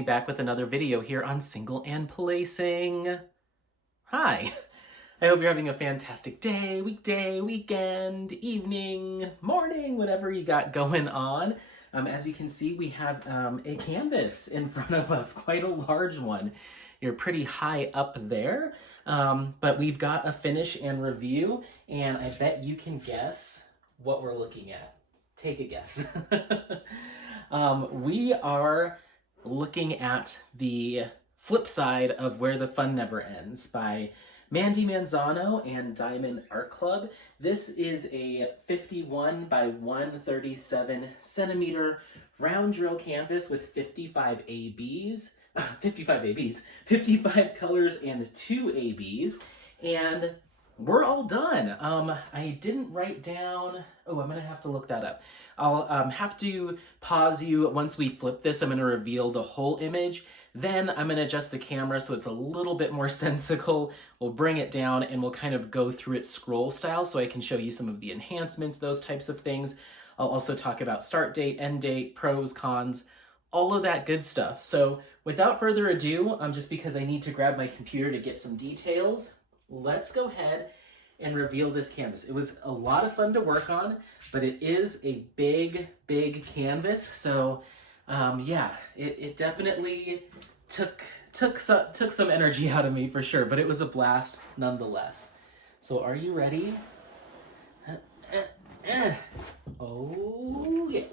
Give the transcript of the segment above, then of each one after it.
Mandy back with another video here on Single and Placing. Hi, I hope you're having a fantastic day, weekday, weekend, evening, morning, whatever you got going on. As you can see, we have a canvas in front of us, quite a large one. You're pretty high up there, but we've got a finish and review, and I bet you can guess what we're looking at. Take a guess. We are looking at the flip side of Where the Fun Never Ends by Mandie Manzano and Diamond Art Club. This is a 51 by 137 centimeter round drill canvas with 55 ABs, 55 colors and 2 ABs, and we're all done. I didn't write down, I'm gonna have to look that up. I'll have to pause you once we flip this. I'm gonna reveal the whole image. Then I'm gonna adjust the camera so it's a little bit more sensical. We'll bring it down and we'll kind of go through it scroll style so I can show you some of the enhancements, those types of things. I'll also talk about start date, end date, pros, cons, all of that good stuff. So without further ado, just because I need to grab my computer to get some details, let's go ahead and reveal this canvas. It was a lot of fun to work on, but it is a big, big canvas. So yeah, it definitely took some energy out of me for sure, but it was a blast nonetheless. So are you ready? Oh yeah.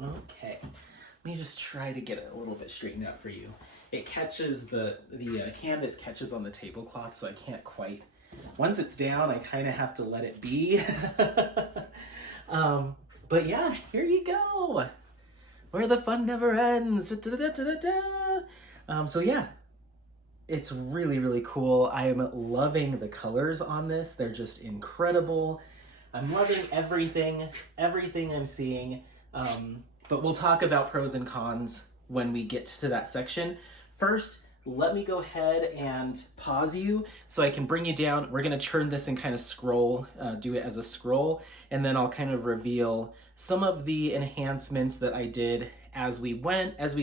Okay. Let me just try to get it a little bit straightened out for you. It catches, the canvas catches on the tablecloth, so I can't quite, once it's down, I kind of have to let it be. But yeah, here you go. Where the Fun Never Ends. So yeah, it's really, really cool. I am loving the colors on this. They're just incredible. I'm loving everything I'm seeing. But we'll talk about pros and cons when we get to that section. First, let me go ahead and pause you so I can bring you down. We're gonna turn this and kind of scroll, do it as a scroll, and then I'll kind of reveal some of the enhancements that I did as we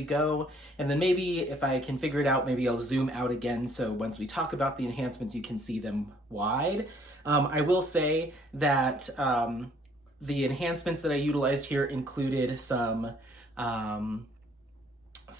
go, and then maybe if I can figure it out, maybe I'll zoom out again so once we talk about the enhancements, you can see them wide. I will say that the enhancements that I utilized here included some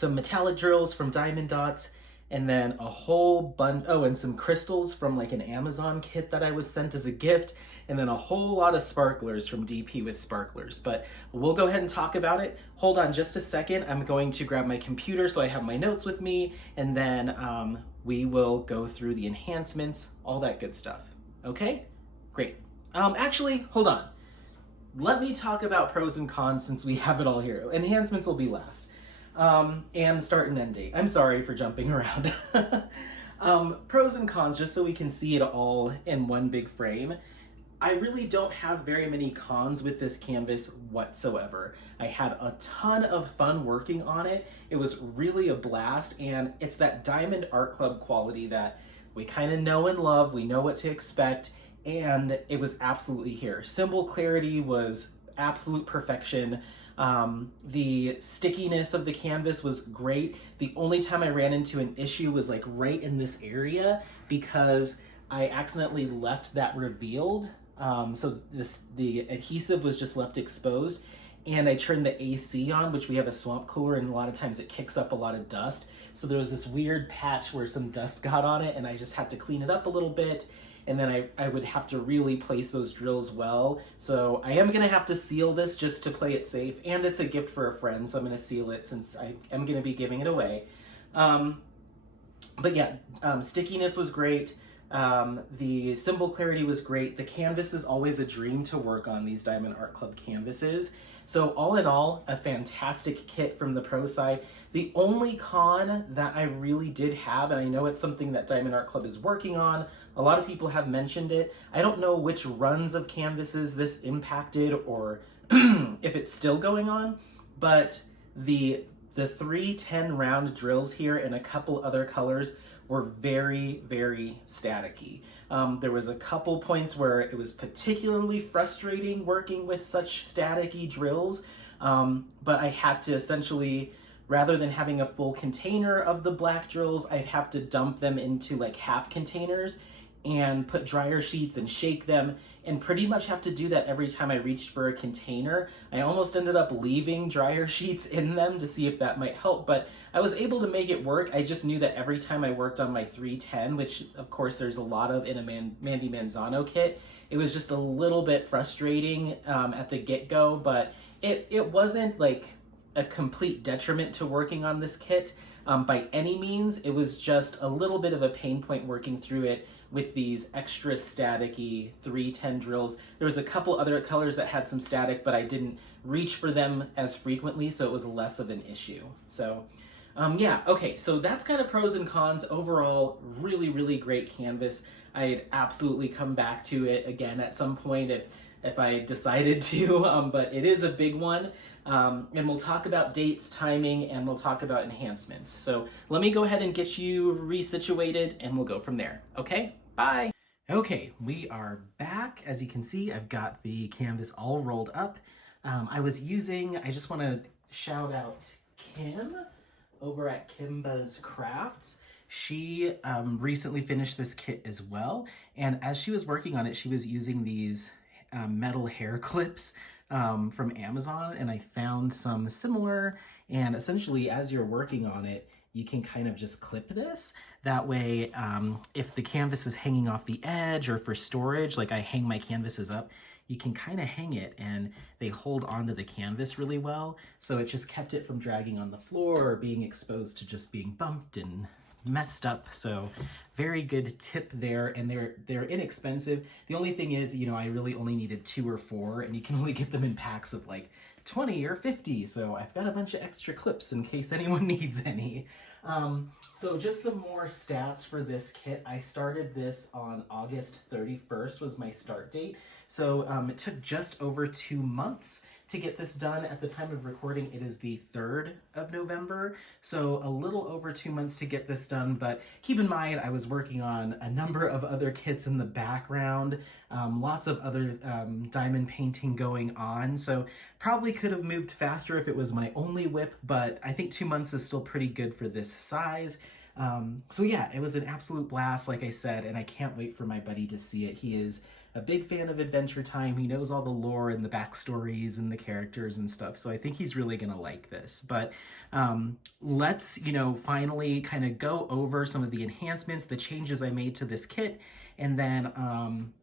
metallic drills from Diamond Dots, and then a whole bunch, and some crystals from like an Amazon kit that I was sent as a gift, and then a whole lot of sparklers from DP with Sparklers. But we'll go ahead and talk about it. Hold on just a second. I'm going to grab my computer so I have my notes with me, and then we will go through the enhancements, all that good stuff. Okay? Great. Actually, hold on. Let me talk about pros and cons since we have it all here. Enhancements will be last. And start and end date. I'm sorry for jumping around. Pros and cons, just so we can see it all in one big frame. I really don't have very many cons with this canvas whatsoever. I had a ton of fun working on it. It was really a blast, and it's that Diamond Art Club quality that we kind of know and love. We know what to expect, and it was absolutely here. Symbol clarity was absolute perfection. The stickiness of the canvas was great. The only time I ran into an issue was like right in this area because I accidentally left that revealed. So the adhesive was just left exposed, and I turned the AC on, which we have a swamp cooler, and a lot of times it kicks up a lot of dust. So there was this weird patch where some dust got on it, and I just had to clean it up a little bit. And then I would have to really place those drills well. So I am gonna have to seal this just to play it safe, and it's a gift for a friend, so I'm gonna seal it since I am gonna be giving it away. But yeah, stickiness was great. The symbol clarity was great. The canvas is always a dream to work on, these Diamond Art Club canvases. So all in all, a fantastic kit from the pro side. The only con that I really did have, and I know it's something that Diamond Art Club is working on, a lot of people have mentioned it. I don't know which runs of canvases this impacted or if it's still going on, but the 310 round drills here and a couple other colors were very, very staticky. There was a couple points where it was particularly frustrating working with such staticky drills, but I had to essentially rather than having a full container of the black drills, I'd have to dump them into like half containers and put dryer sheets and shake them, and pretty much have to do that every time I reached for a container. I almost ended up leaving dryer sheets in them to see if that might help, but I was able to make it work. I just knew that every time I worked on my 310, which of course there's a lot of in a Mandie Manzano kit, it was just a little bit frustrating at the get-go, but it wasn't like a complete detriment to working on this kit by any means. It was just a little bit of a pain point working through it with these extra staticky 310 drills. There was a couple other colors that had some static, but I didn't reach for them as frequently, so it was less of an issue. So yeah, okay, so that's kind of pros and cons. Overall, really, really great canvas. I'd absolutely come back to it again at some point if I decided to, but it is a big one. And we'll talk about dates, timing, and we'll talk about enhancements. So let me go ahead and get you resituated and we'll go from there. Okay, bye. Okay, we are back. As you can see, I've got the canvas all rolled up. I just want to shout out Kim over at Kimba's Crafts. She recently finished this kit as well, and as she was working on it, she was using these metal hair clips from Amazon, and I found some similar, and essentially as you're working on it, you can kind of just clip this. That way, if the canvas is hanging off the edge or for storage, like I hang my canvases up, you can kind of hang it and they hold onto the canvas really well. So it just kept it from dragging on the floor or being exposed to just being bumped and messed up. So very good tip there, and they're inexpensive. The only thing is, you know, I really only needed 2 or 4, and you can only get them in packs of like 20 or 50, so I've got a bunch of extra clips in case anyone needs any. So just some more stats for this kit. I started this on August 31st was my start date, so it took just over 2 months to get this done. At the time of recording, it is the 3rd of November, so a little over 2 months to get this done, but keep in mind I was working on a number of other kits in the background, lots of other diamond painting going on, so probably could have moved faster if it was my only whip, but I think 2 months is still pretty good for this size. So yeah, it was an absolute blast, like I said, and I can't wait for my buddy to see it. He is a big fan of Adventure Time. He knows all the lore and the backstories and the characters and stuff, so I think he's really gonna like this. But let's, you know, finally kind of go over some of the enhancements, the changes I made to this kit, and then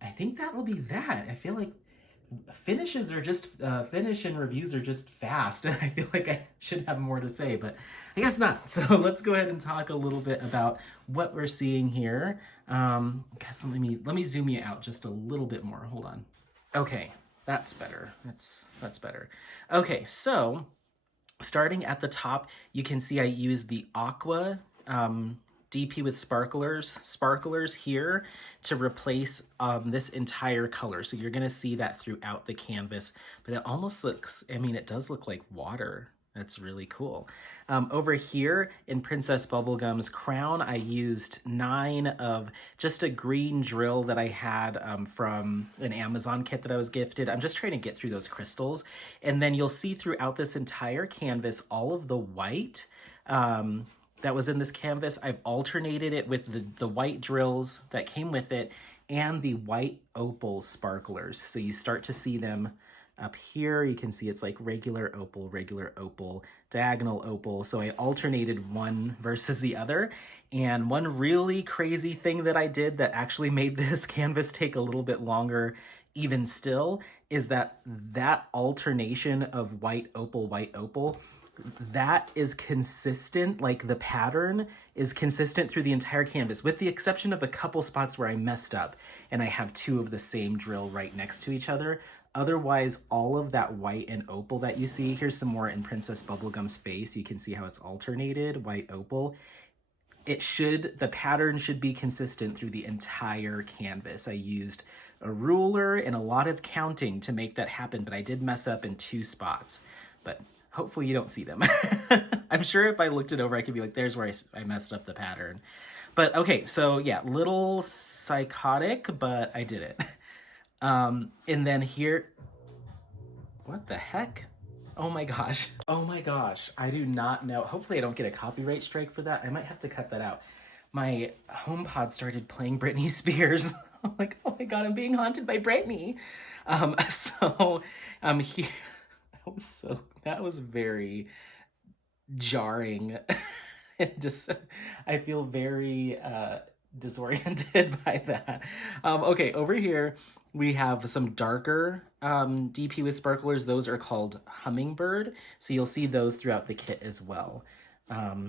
I think that will be that. I feel like finishes are just finish and reviews are just fast, and I feel like I should have more to say, but I guess not. So let's go ahead and talk a little bit about what we're seeing here. Guess let me zoom you out just a little bit more. Hold on. Okay, that's better. That's better. Okay, so starting at the top, you can see I use the aqua DP with sparklers here to replace this entire color. So you're gonna see that throughout the canvas, but it almost looks, I mean, it does look like water. That's really cool. Over here in Princess Bubblegum's crown, I used 9 of just a green drill that I had from an Amazon kit that I was gifted. I'm just trying to get through those crystals. And then you'll see throughout this entire canvas, all of the white that was in this canvas, I've alternated it with the white drills that came with it and the white opal sparklers. So you start to see them up here. You can see it's like regular opal, diagonal opal. So I alternated one versus the other. And one really crazy thing that I did that actually made this canvas take a little bit longer even still is that alternation of white opal, that is consistent, like the pattern is consistent through the entire canvas, with the exception of a couple spots where I messed up and I have 2 of the same drill right next to each other. Otherwise, all of that white and opal that you see, here's some more in Princess Bubblegum's face. You can see how it's alternated, white opal. The pattern should be consistent through the entire canvas. I used a ruler and a lot of counting to make that happen, but I did mess up in 2 spots. But hopefully you don't see them. I'm sure if I looked it over, I could be like, there's where I messed up the pattern. But okay, so yeah, little psychotic, but I did it. And then here, what the heck? Oh my gosh. Oh my gosh. I do not know. Hopefully I don't get a copyright strike for that. I might have to cut that out. My HomePod started playing Britney Spears. I'm like, oh my god, I'm being haunted by Britney. So here that was very jarring. And just I feel very disoriented by that. Okay, over here we have some darker DP with sparklers. Those are called Hummingbird. So you'll see those throughout the kit as well.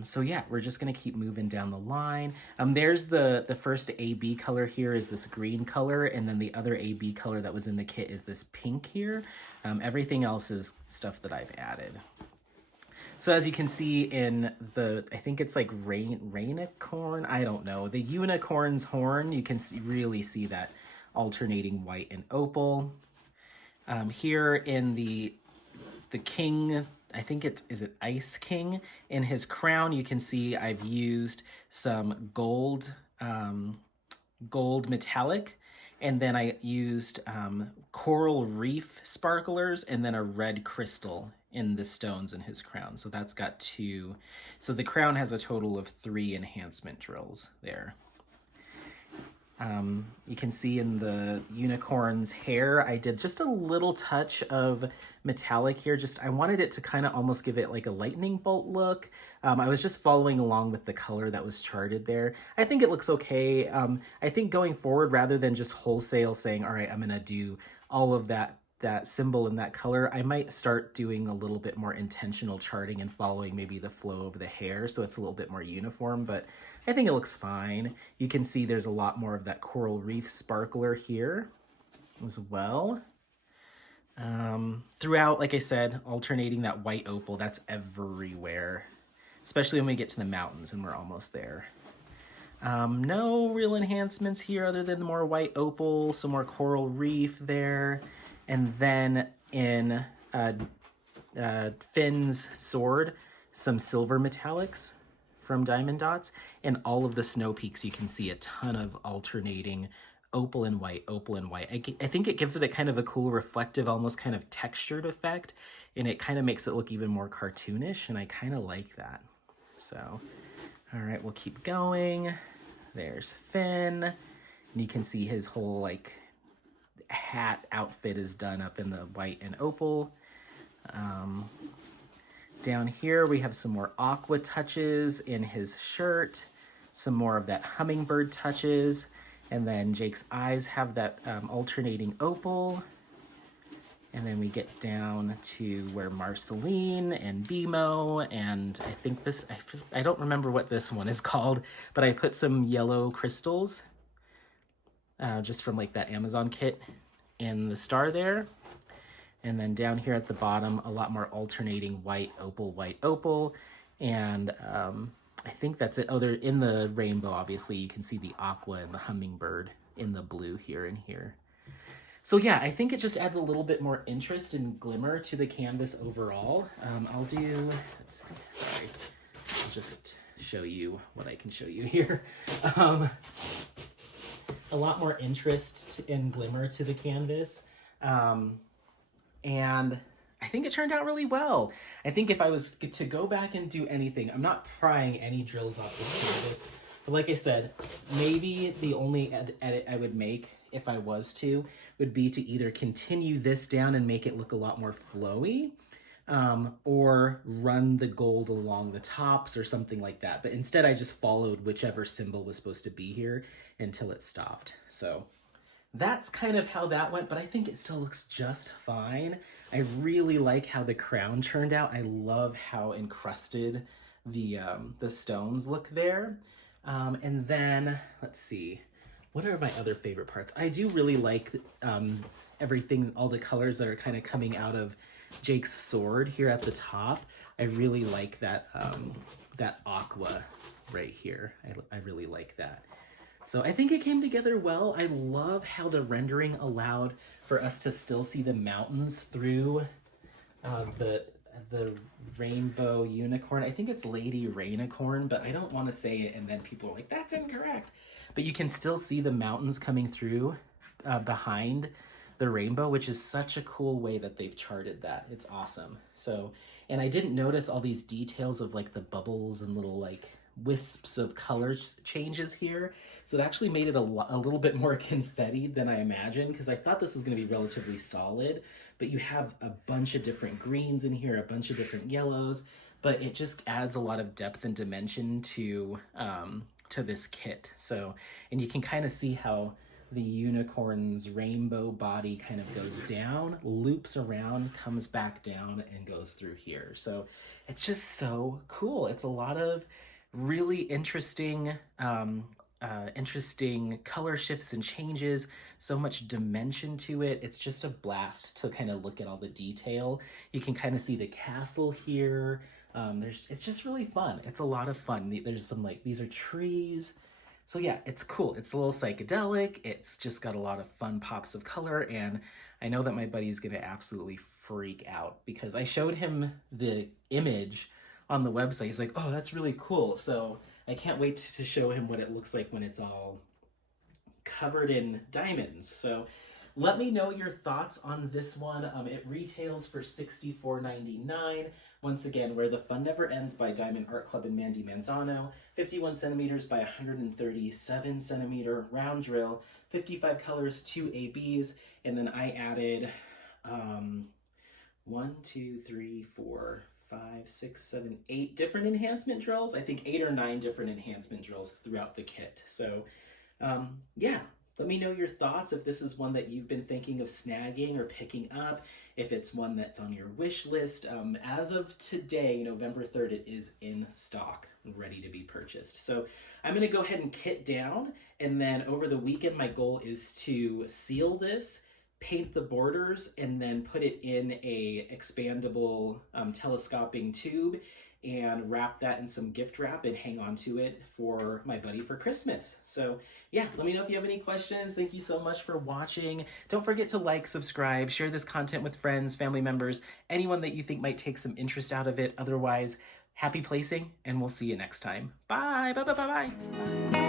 So yeah, we're just gonna keep moving down the line. There's the first AB color here is this green color, and then the other AB color that was in the kit is this pink here. Everything else is stuff that I've added. So as you can see in I think it's like rainicorn, I don't know, the unicorn's horn, you can really see that alternating white and opal. Here in the king, I think is it Ice King? In his crown, you can see I've used some gold metallic, and then I used coral reef sparklers, and then a red crystal in the stones in his crown. So that's got 2. So the crown has a total of 3 enhancement drills there. You can see in the unicorn's hair, I did just a little touch of metallic here. I wanted it to kind of almost give it like a lightning bolt look. I was just following along with the color that was charted there. I think it looks okay. I think going forward, rather than just wholesale saying, all right, I'm gonna do all of that symbol in that color, I might start doing a little bit more intentional charting and following maybe the flow of the hair so it's a little bit more uniform, but I think it looks fine. You can see there's a lot more of that coral reef sparkler here as well. Throughout, like I said, alternating that white opal, that's everywhere, especially when we get to the mountains and we're almost there. No real enhancements here other than more white opal, some more coral reef there. And then in Finn's sword, some silver metallics from Diamond Dots. And all of the snow peaks, you can see a ton of alternating opal and white, opal and white. I think it gives it a kind of a cool reflective, almost kind of textured effect. And it kind of makes it look even more cartoonish. And I kind of like that. So, all right, we'll keep going. There's Finn. And you can see his whole like hat outfit is done up in the white and opal. Down here we have some more aqua touches in his shirt, some more of that hummingbird touches, and then Jake's eyes have that alternating opal. And then we get down to where Marceline and Bimo, and I think this, I don't remember what this one is called, but I put some yellow crystals just from like that Amazon kit in the star there. And then down here at the bottom, a lot more alternating white opal. And I think that's it. Oh, they're in the rainbow, obviously. You can see the aqua and the hummingbird in the blue here and here. So yeah, I think it just adds a little bit more interest and glimmer to the canvas overall. I'll just show you what I can show you here. A lot more interest and glimmer to the canvas. And I think it turned out really well. I think if I was to go back and do anything, I'm not prying any drills off this canvas, but like I said, maybe the only edit I would make if I was to would be to either continue this down and make it look a lot more flowy, or run the gold along the tops or something like that. But instead I just followed whichever symbol was supposed to be here until it stopped. So that's kind of how that went, but I think it still looks just fine. I really like how the crown turned out. I love how encrusted the stones look there. And then, let's see, what are my other favorite parts? I do really like everything, all the colors that are kind of coming out of Jake's sword here at the top. I really like that, that aqua right here. I really like that. So I think it came together well. I love how the rendering allowed for us to still see the mountains through the rainbow unicorn. I think it's Lady Rainicorn, but I don't want to say it and then people are like, that's incorrect. But you can still see the mountains coming through behind the rainbow, which is such a cool way that they've charted that. It's awesome. So, and I didn't notice all these details of like the bubbles and little like wisps of color changes here. So it actually made it a little bit more confetti than I imagined, because I thought this was going to be relatively solid, but you have a bunch of different greens in here, a bunch of different yellows, but it just adds a lot of depth and dimension to this kit. So, and you can kind of see how the unicorn's rainbow body kind of goes down, loops around, comes back down, and goes through here. So it's just so cool. It's a lot of really interesting interesting color shifts and changes, so much dimension to it. It's just a blast to kind of look at all the detail. You can kind of see the castle here. It's just really fun. It's a lot of fun. There's some like, these are trees. So yeah, it's cool. It's a little psychedelic. It's just got a lot of fun pops of color, and I know that my buddy's gonna absolutely freak out because I showed him the image on the website. He's like, oh, that's really cool. So I can't wait to show him what it looks like when it's all covered in diamonds. So let me know your thoughts on this one. It retails for $64.99. Once again, Where the Fun Never Ends by Diamond Art Club and Mandie Manzano. 51 centimeters by 137 centimeter round drill. 55 colors, 2 ABs. And then I added 1, 2, 3, 4, 5, 6, 7, 8 different enhancement drills. I think 8 or 9 different enhancement drills throughout the kit. So yeah, let me know your thoughts if this is one that you've been thinking of snagging or picking up, if it's one that's on your wish list. As of today, November 3rd, it is in stock, ready to be purchased. So I'm going to go ahead and kit down, and then over the weekend, my goal is to seal this, paint the borders, and then put it in a expandable telescoping tube and wrap that in some gift wrap and hang on to it for my buddy for Christmas. So yeah, let me know if you have any questions. Thank you so much for watching. Don't forget to like, subscribe, share this content with friends, family members, anyone that you think might take some interest out of it. Otherwise, happy placing, and we'll see you next time. Bye, bye, bye, bye, bye.